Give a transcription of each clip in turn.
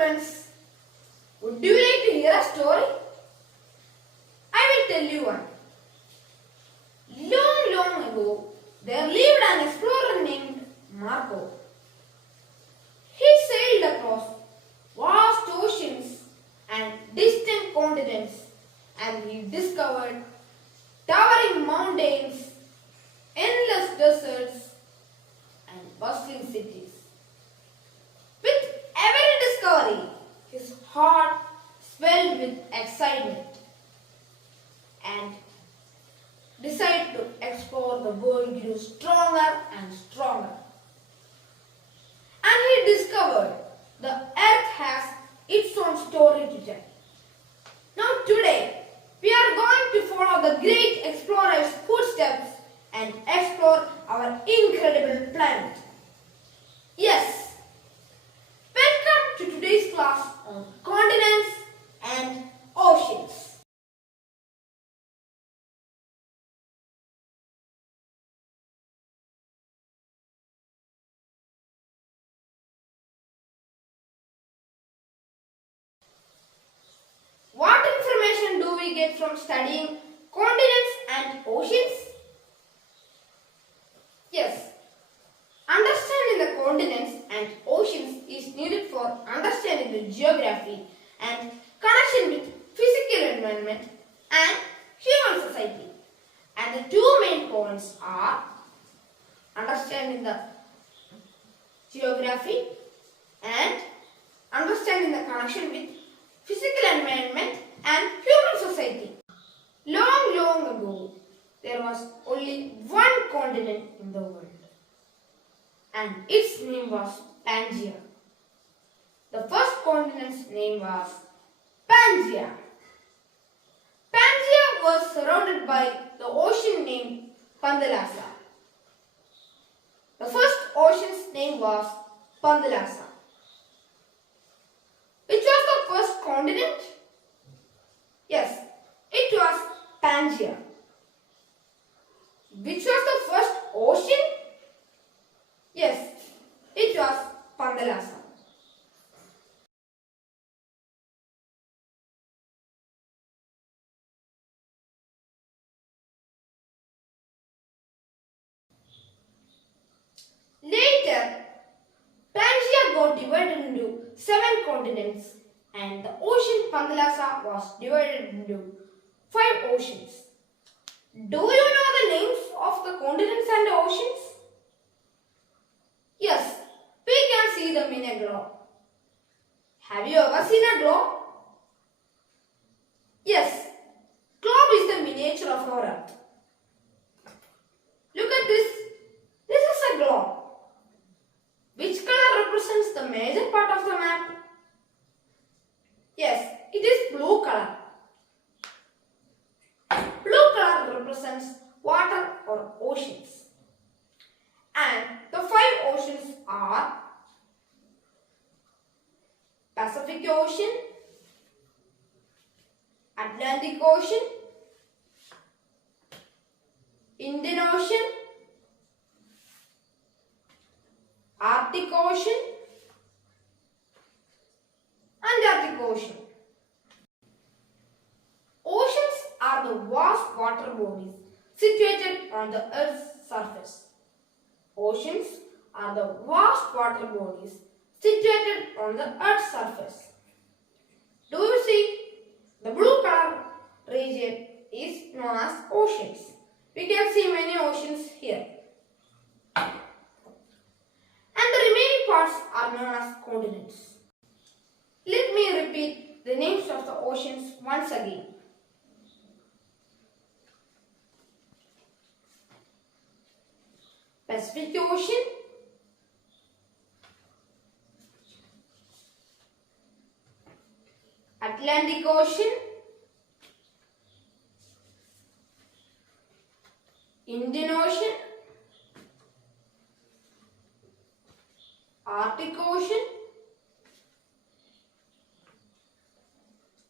friends, would you like to hear a story? I will tell you one. Long, long ago, there lived an explorer named Marco. He sailed across vast oceans and distant continents, and he discovered towering mountains, endless deserts, and bustling cities. With every discovery, his heart swelled with excitement and decided to explore the world grew stronger and stronger. And he discovered the earth has its own story to tell. Now today, we are going to follow the great explorer's footsteps and explore our incredible planet. Yes, welcome to today's class on continents and oceans. What information do we get from studying continents and oceans? Yes, understanding the continents and oceans is needed for understanding the geography and connection with physical environment and human society. And the two main points are understanding the geography and understanding the connection with physical environment and human society. Long, long ago, there was only one continent in the world, and its name was Pangaea. The first continent's name was Pangaea. Pangaea was surrounded by the ocean named Pandalasa. The first ocean's name was Pandalasa. Which was the first continent? Yes, it was Pangaea. Which was the first ocean? Yes, it was Pandalasa. Later, Pangaea got divided into 7 continents, and the ocean Pandalasa was divided into 5 oceans. Do you know the names of the continents and oceans? Yes, we can see them in a globe. Have you ever seen a globe? Yes, globe is the miniature of our earth. Look at this. This is a globe. Which color represents the major part of the map? Yes, it is blue color. Blue color represents water or oceans. And the 5 oceans are Pacific Ocean, Atlantic Ocean, Indian Ocean, Arctic Ocean, Antarctic Ocean. Oceans are the vast water bodies situated on the Earth's surface. Oceans are the vast water bodies situated on the Earth's surface. Do you see? The blue color region is known as oceans. We can see many oceans here. And the remaining parts are known as continents. Let me repeat the names of the oceans once again. Pacific Ocean, Atlantic Ocean, Indian Ocean, Arctic Ocean,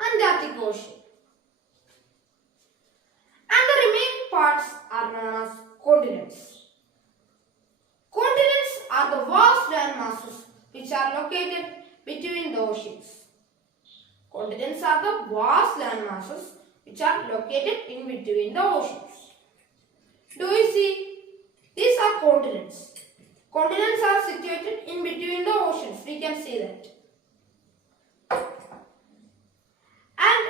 Antarctic Ocean. And the remaining parts are known as continents. Continents are the vast land masses which are located between the oceans. Continents are the vast land masses which are located in between the oceans. Do you see? These are continents. Continents are situated in between the oceans. We can see that. And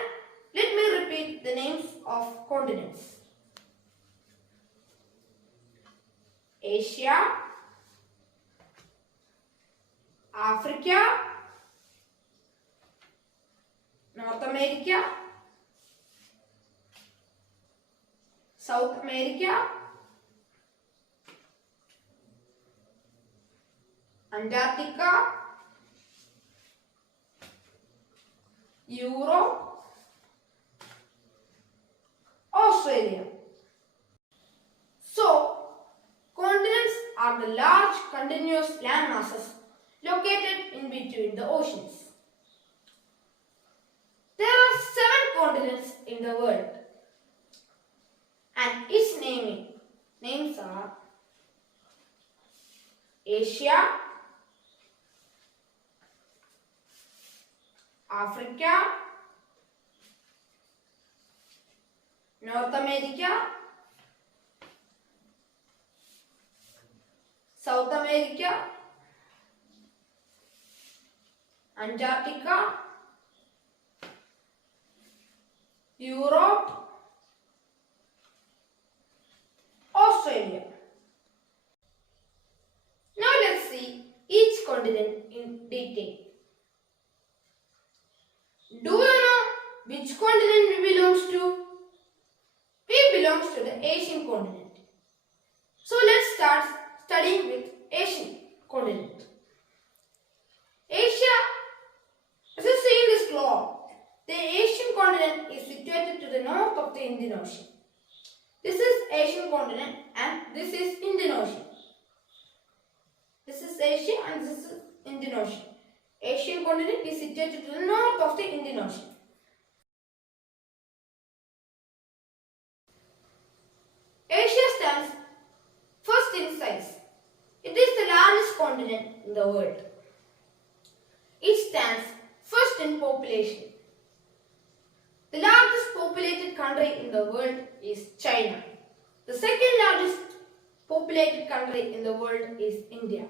let me repeat the names of continents. Asia, Africa, North America, South America, Antarctica, Europe, Australia. So, continents are the large continuous land masses located in between the oceans. There are 7 continents in the world, and its names are Asia, Africa, North America, South America, Antarctica, Europe, Australia. Now let's see each continent in detail. Do you know which continent we belong to? We belong to the Asian continent. So let's start studying with Asian continent. Asia, as you see in this globe, the Asian continent is situated to the north of the Indian Ocean. This is Asian continent and this is Indian Ocean. This is Asia and this is Indian Ocean. Asian continent is situated to the north of the Indian Ocean. Asia stands first in size. It is the largest continent in the world. It stands first in population. The largest populated country in the world is China. The second largest populated country in the world is India.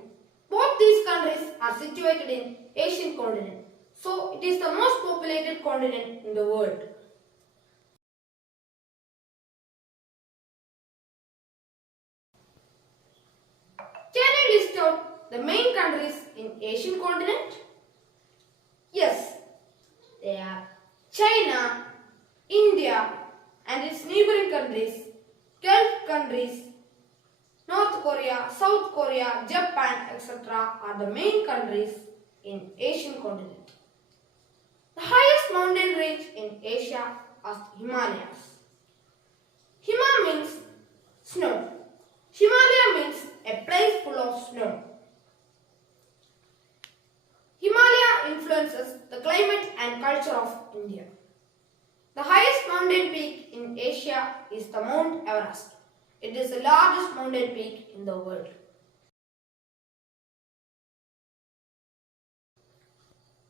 Both these countries are situated in Asian continent. So it is the most populated continent in the world. Can you list out the main countries in Asian continent? Yes, they are China, India and its neighboring countries, Gulf countries, North Korea, South Korea, Japan, etc. are the main countries in Asian continent. The highest mountain range in Asia is the Himalayas. Hima means snow. Himalaya means a place full of snow. Himalaya influences the climate and culture of India. The highest mountain peak in Asia is the Mount Everest. It is the largest mountain peak in the world.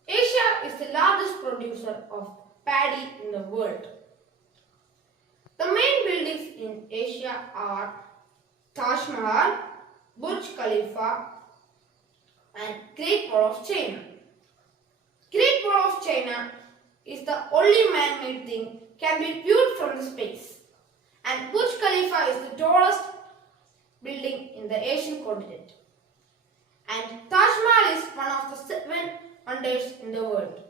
Asia is the largest producer of paddy in the world. The main buildings in Asia are Taj Mahal, Burj Khalifa and Great Wall of China. Great Wall of China is the only man-made thing can be viewed from the space. And Burj Khalifa is the tallest building in the Asian continent. And Taj Mahal is one of the 7 wonders in the world.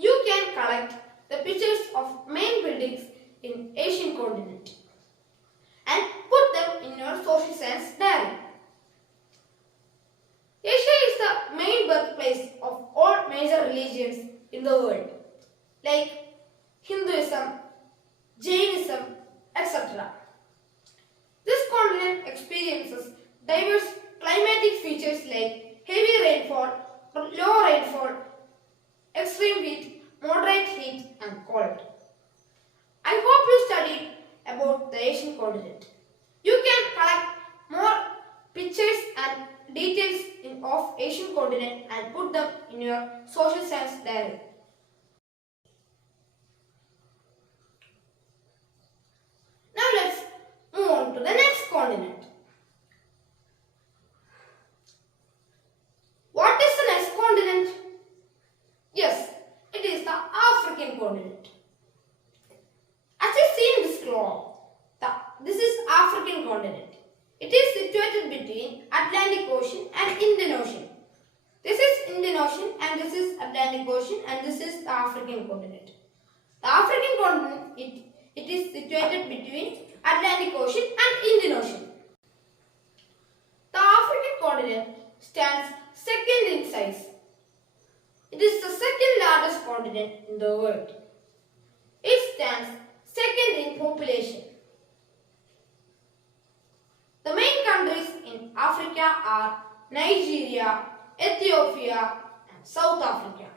You can collect the pictures of main buildings in Asian continent and put them in your social science diary. Asia is the main birthplace of all major religions in the world, like Hinduism, Jainism, etc. This continent experiences diverse climatic features like heavy rainfall, low rainfall, extreme heat, moderate heat and cold. I hope you studied about continent. You can collect more pictures and details of Asian continent and put them in your social science diary. Now let's move on to the next continent. What is the next continent? Yes, it is the African continent. As you see in this globe, this is African continent. It is situated between Atlantic Ocean and Indian Ocean. This is Indian Ocean and this is Atlantic Ocean and this is the African continent. The African continent, it is situated between Atlantic Ocean and Indian Ocean. The African continent stands second in size. It is the second largest continent in the world. It stands second in population. The main countries in Africa are Nigeria, Ethiopia and South Africa.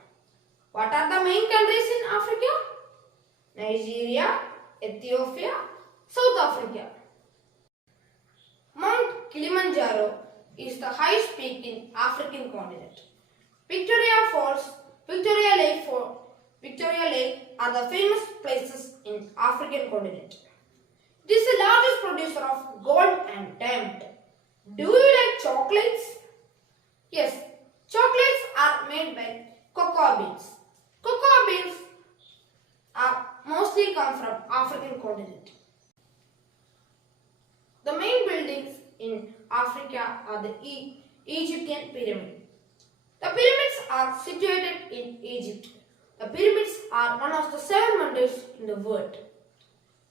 What are the main countries in Africa? Nigeria, Ethiopia, South Africa. Mount Kilimanjaro is the highest peak in African continent. Victoria Falls, Victoria Lake are the famous places in African continent. It is the largest producer of gold and diamond. Do you like chocolates? Yes, chocolates are made by cocoa beans. Cocoa beans are mostly come from African continent. The main buildings in Africa are the Egyptian pyramid. The pyramids are situated in Egypt. The pyramids are one of the 7 wonders in the world.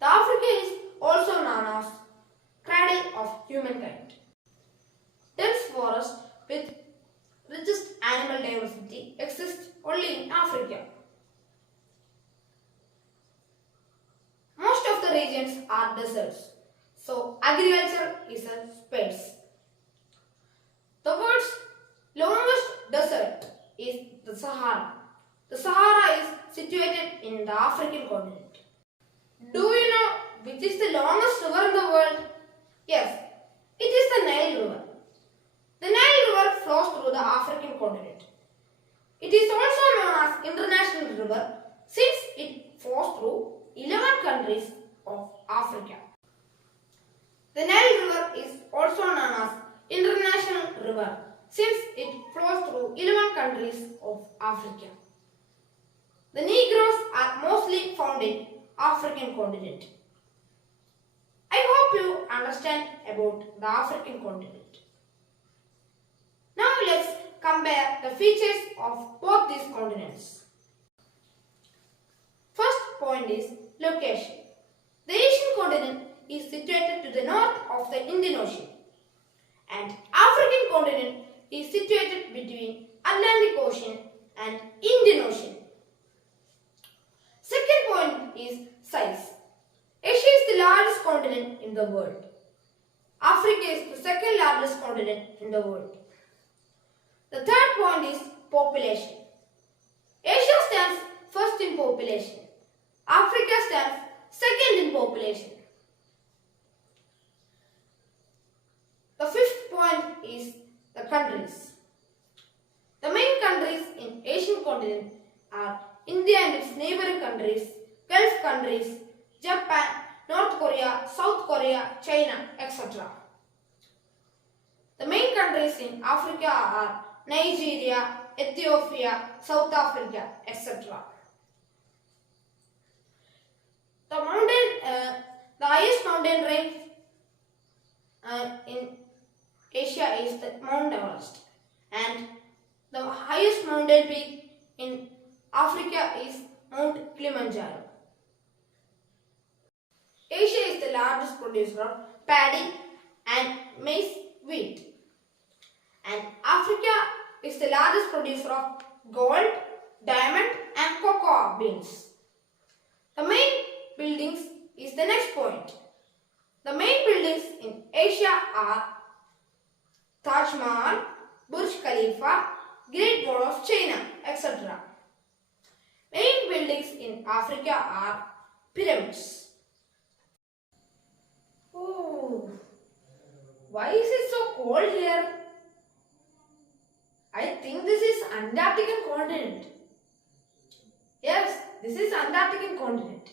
The Africa is also known as cradle of humankind. Dense forests with richest animal diversity exist only in Africa. Most of the regions are deserts, so agriculture is a space. The world's longest desert is the Sahara. The Sahara is situated in the African continent. Do you know which is the longest river in the world? Yes, it is the Nile River. The Nile River flows through the African continent. It is also known as International River since it flows through 11 countries of Africa. The Nile River is also known as International River since it flows through 11 countries of Africa. The Negroes are mostly found in African continent. I hope you understand about the African continent. Now let's compare the features of both these continents. First point is location. The Asian continent is situated to the north of the Indian Ocean and African continent is situated between Atlantic Ocean and Indian Ocean. Second point is size. Asia is the largest continent in the world. Africa is the second largest continent in the world. The third point is population. Asia stands first in population. Africa stands second in population. The fifth point is the countries. The main countries in Asian continent are India and its neighboring countries, Gulf countries, Japan, North Korea, South Korea, China, etc. The main countries in Africa are Nigeria, Ethiopia, South Africa, etc. The highest mountain range in Asia is the Mount Everest, and the highest mountain peak in Africa is Mount Kilimanjaro. Asia is the largest producer of paddy and maize wheat, and Africa is the largest producer of gold, diamond and cocoa beans. The main buildings is the next point. The main buildings in Asia are Taj Mahal, Burj Khalifa, Great Wall of China, etc. Main buildings in Africa are pyramids. Why is it so cold here? I think this is Antarctic continent. Yes, this is Antarctic continent.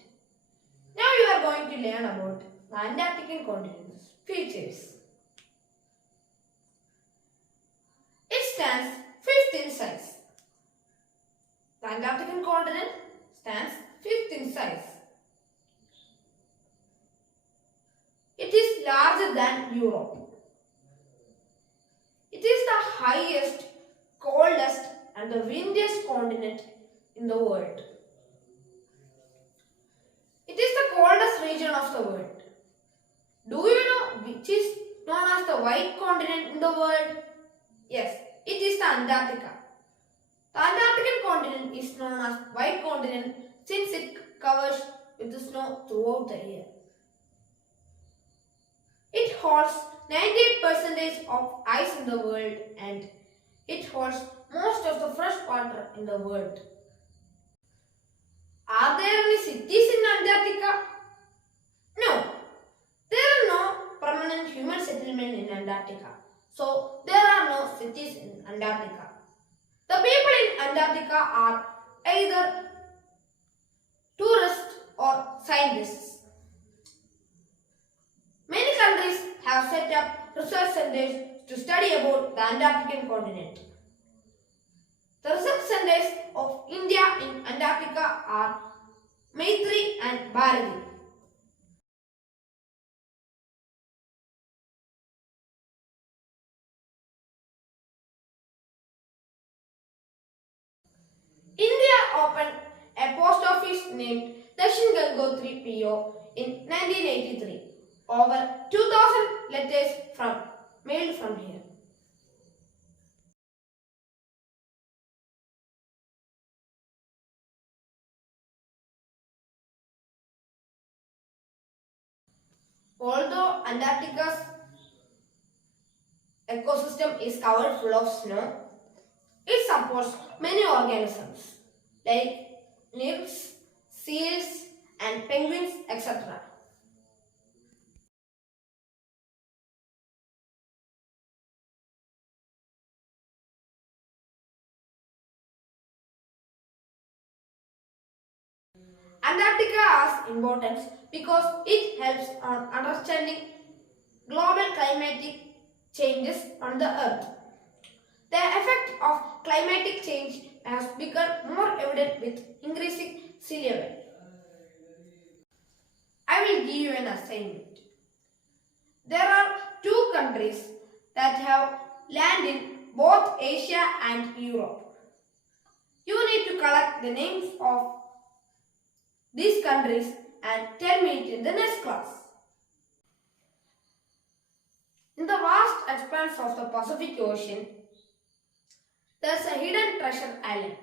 Now you are going to learn about the Antarctic continent's features. It stands fifth in size. The Antarctic continent stands fifth in size. It is larger than Europe. It is the highest, coldest and the windiest continent in the world. It is the coldest region of the world. Do you know which is known as the white continent in the world? Yes, it is the Antarctica. The Antarctic continent is known as white continent since it covers with the snow throughout the year. It holds 98% of ice in the world and it holds most of the fresh water in the world. Are there any cities in Antarctica? No. There are no permanent human settlement in Antarctica. So there are no cities in Antarctica. The people in Antarctica are either tourists or scientists. Many countries have set up research centers to study about the Antarctic continent. The research centers of India in Antarctica are Maitri and Bharati. India opened a post office named Dakshin Gangotri PO in 1983. Over 2000 letters mailed from here. Although Antarctica's ecosystem is covered full of snow, it supports many organisms like nymphs, seals and penguins, etc. Antarctica has importance because it helps on understanding global climatic changes on the earth. The effect of climatic change has become more evident with increasing sea level. I will give you an assignment. There are two countries that have land in both Asia and Europe. You need to collect the names of these countries and tell me it in the next class. In the vast expanse of the Pacific Ocean, there is a hidden treasure island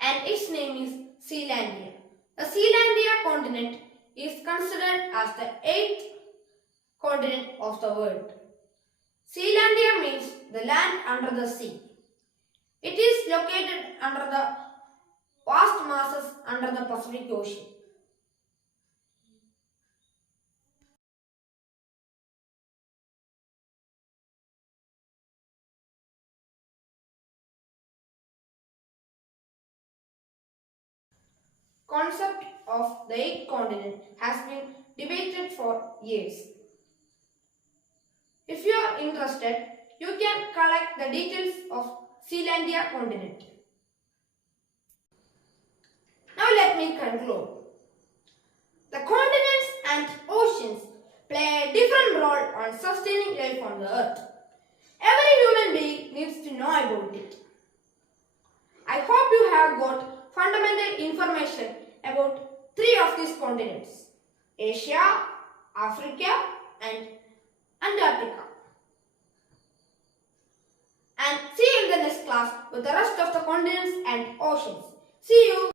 and its name is Sealandia. The Sealandia continent is considered as the 8th continent of the world. Sealandia means the land under the sea. It is located under the vast masses under the Pacific Ocean. Concept of the 8th continent has been debated for years. If you are interested, you can collect the details of Sealandia continent. Now let me conclude. The continents and oceans play a different role on sustaining life on the earth. Every human being needs to know about it. I hope you have got fundamental information about 3 of these continents: Asia, Africa and Antarctica. And see you in the next class with the rest of the continents and oceans. See you.